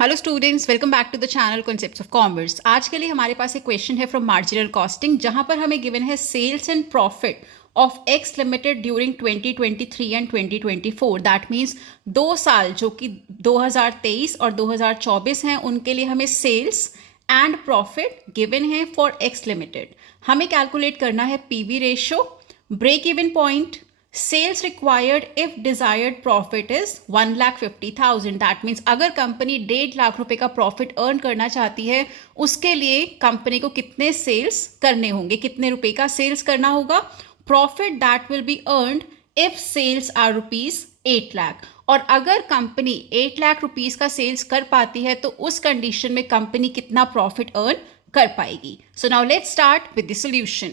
Hello students, welcome back to the channel concepts of commerce. आज के लिए हमारे पास एक क्वेश्चन है फ्रॉम मार्जिनल कॉस्टिंग, जहां पर हमें गिवन है sales and profit of X limited during 2023 and 2024। That means 2 साल जो कि 2023 और 2024 हैं, उनके लिए हमें सेल्स एंड प्रॉफिट गिवन है फॉर एक्स लिमिटेड। हमें कैलकुलेट करना है PV ratio, break even point, sales required if desired profit is 1,50,000। That means अगर कंपनी 1.5 लाख रुपए का प्रॉफिट अर्न करना चाहती है, उसके लिए कंपनी को कितने सेल्स करने होंगे, कितने रुपए का सेल्स करना होगा। Profit that will be earned if sales are ₹8 lakh. और अगर कंपनी 8 लाख रुपीस का सेल्स कर पाती है तो उस कंडीशन में कंपनी कितना प्रॉफिट अर्न कर पाएगी। So now let's start with the solution.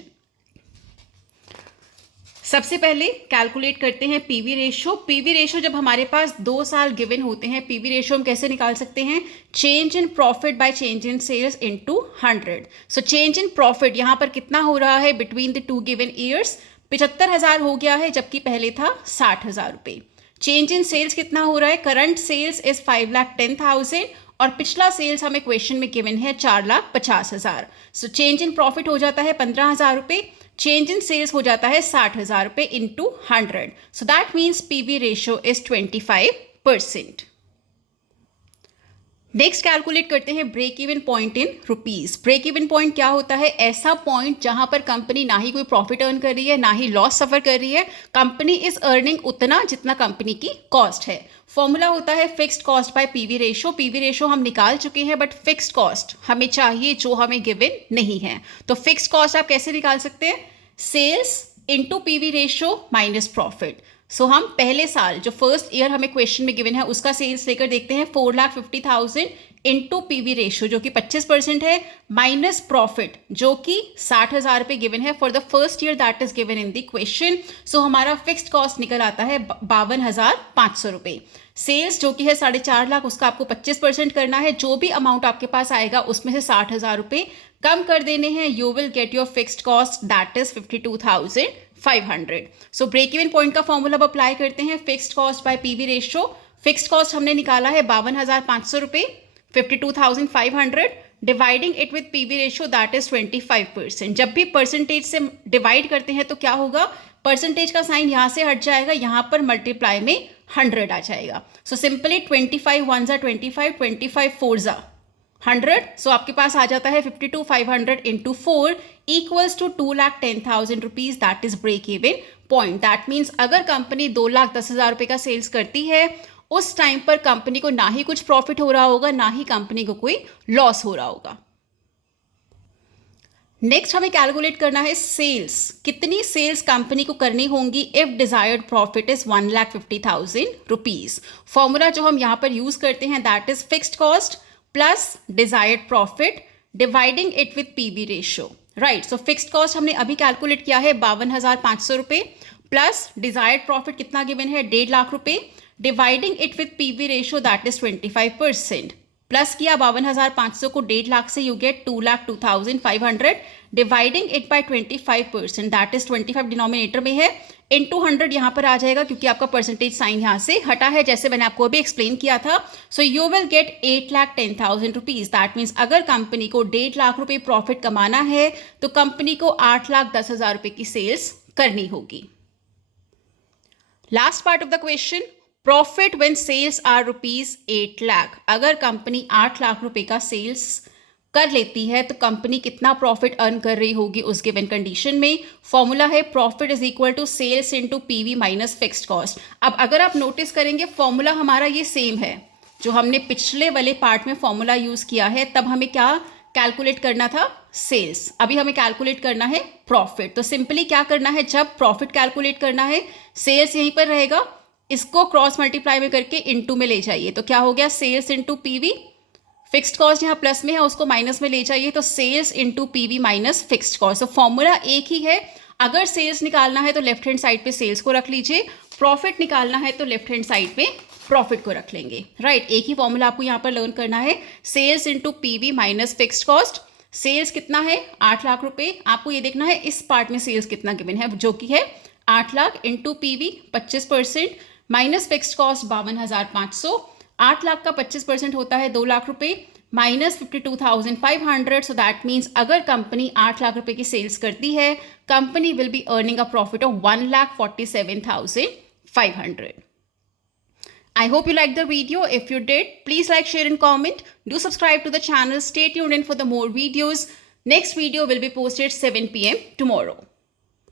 सबसे पहले कैलकुलेट करते हैं पीवी रेशो। पीवी रेशो जब हमारे पास 2 साल गिवन होते हैं, पीवी रेशो हम कैसे निकाल सकते हैं? Change in profit by change in sales into 100। So change in profit यहां पर कितना हो रहा है बिटवीन द 2 गिवन ईयर्स? 75,000 हो गया है, जबकि पहले था 60,000 रुपए। चेंज इन सेल्स कितना हो रहा है? करंट सेल्स इज 5,10,000 और पिछला सेल्स हमें क्वेश्चन में गिवन है 4,50,000। सो चेंज इन प्रॉफिट हो जाता है 15,000 रुपए, चेंज इन सेल्स हो जाता है 60,000 रुपए into 100। So that means PV ratio is 25%। Next calculate करते हैं break even point in rupees. Break even point क्या होता है? ऐसा पॉइंट जहां पर कंपनी ना ही कोई प्रॉफिट अर्न कर रही है, ना ही लॉस सफर कर रही है। कंपनी इज अर्निंग उतना जितना कंपनी की कॉस्ट है। फॉर्मूला होता है fixed cost by PV ratio. PV ratio हम निकाल चुके हैं, बट फिक्स्ड कॉस्ट हमें चाहिए जो हमें गिवन नहीं है। तो फिक्स्ड कॉस्ट आप कैसे निकाल सकते हैं? Sales into PV ratio minus profit. So हम पहले साल जो फर्स्ट ईयर हमें क्वेश्चन में गिवन है उसका सेल्स लेकर देखते हैं 4,50,000 इंटू पीवी रेशो जो कि 25% है, माइनस प्रॉफिट जो कि 60,000 रुपए गिवन है for the first year that is given in the question. So हमारा फिक्स्ड कॉस्ट निकल आता है 52,500 रुपए। सेल्स जो कि है 4.5 लाख, उसका आपको 25% करना है। जो भी अमाउंट आपके पास आएगा उसमें से 60,000 रुपए कम कर देने हैं। You will get your fixed cost that is 52,500। So break even point का फॉर्मूला अब अप्लाई करते हैं। Fixed cost by PV ratio. Fixed cost हमने निकाला है 52,500 रुपए, 52,500 dividing it with PV ratio that is 25%। जब भी परसेंटेज से डिवाइड करते हैं तो क्या होगा? परसेंटेज का साइन यहां से हट जाएगा, यहां पर मल्टीप्लाई में 100 आ जाएगा। So simply 25 1 25, 25 4 100। सो आपके पास आ जाता है 52,500 into 4 equals to 2,10,000 rupees. That is break even point. That means अगर कंपनी 2,10,000 रुपए का सेल्स करती है, उस टाइम पर कंपनी को ना ही कुछ प्रॉफिट हो रहा होगा, ना ही कंपनी को कोई लॉस हो रहा होगा। नेक्स्ट हमें कैलकुलेट करना है सेल्स। कितनी सेल्स कंपनी को करनी होंगी if desired profit is 1,50,000 rupees. Formula जो हम यहां पर यूज करते हैं that is fixed cost plus desired profit dividing it with PV ratio. Right, so fixed cost हमने अभी कैलकुलेट किया है 52,500 रुपए, प्लस डिजायर्ड प्रॉफिट कितना गिवन है? 1.5 लाख रुपए, dividing it with PV ratio that is 25%। Plus किया 52,500 को 1.5 लाख से, you get 2,02,500 dividing it by 25% that is 25 denominator में है, इंटू 100 यहां पर आ जाएगा क्योंकि आपका परसेंटेज साइन यहां से हटा है, जैसे मैंने आपको अभी एक्सप्लेन किया था। So you will gate 8,10,000 rupees. That means अगर कंपनी को 1.5 लाख रुपए प्रॉफिट कमाना है तो कंपनी को 8,10,000 रुपए की सेल्स करनी होगी। Last part of the question, profit when sales are ₹8 lakh. अगर कंपनी 8 लाख रुपए का सेल्स कर लेती है तो कंपनी कितना प्रॉफिट अर्न कर रही होगी उस गिवन कंडीशन में? फॉर्मूला है profit is equal to sales into PV minus fixed cost. अब अगर आप नोटिस करेंगे फॉर्मूला हमारा ये सेम है जो हमने पिछले वाले पार्ट में फॉर्मूला यूज किया है। तब हमें क्या कैलकुलेट करना था? सेल्स। अभी हमें कैलकुलेट करना है प्रॉफिट। तो सिंपली क्या करना है, जब प्रॉफिट कैलकुलेट करना है सेल्स यहीं पर रहेगा, इसको क्रॉस मल्टीप्लाई में करके इनटू में ले जाइए। तो क्या हो गया? Sales into PV. Fixed cost यहाँ प्लस में है, उसको माइनस में ले जाइए, तो sales into PV minus fixed cost. तो फॉर्मूला एक ही है। अगर सेल्स निकालना है तो लेफ्ट हैंड साइड पे सेल्स को रख लीजिए, प्रॉफिट निकालना है तो लेफ्ट हैंड साइड पे प्रॉफिट को रख लेंगे। राइट, एक ही फॉर्मूला आपको यहाँ पर लर्न करना है, sales into PV minus fixed cost. Sales कितना है? 8 लाख रुपए। आपको ये देखना है इस पार्ट में सेल्स कितना गिवन है, जो कि है 8 lakh into PV 25% minus fixed cost 52,500 8 lakh का 25% होता है 2 लाख रुपए माइनस 52,500. सो दैट मीन्स अगर कंपनी 8 लाख रुपए की सेल्स करती है, company will be earning a profit of 1,47,500. I hope you liked the video. If you did, please like, share and comment. Do subscribe to the channel. Stay tuned in for the more videos. Next video will be posted 7 p.m. tomorrow.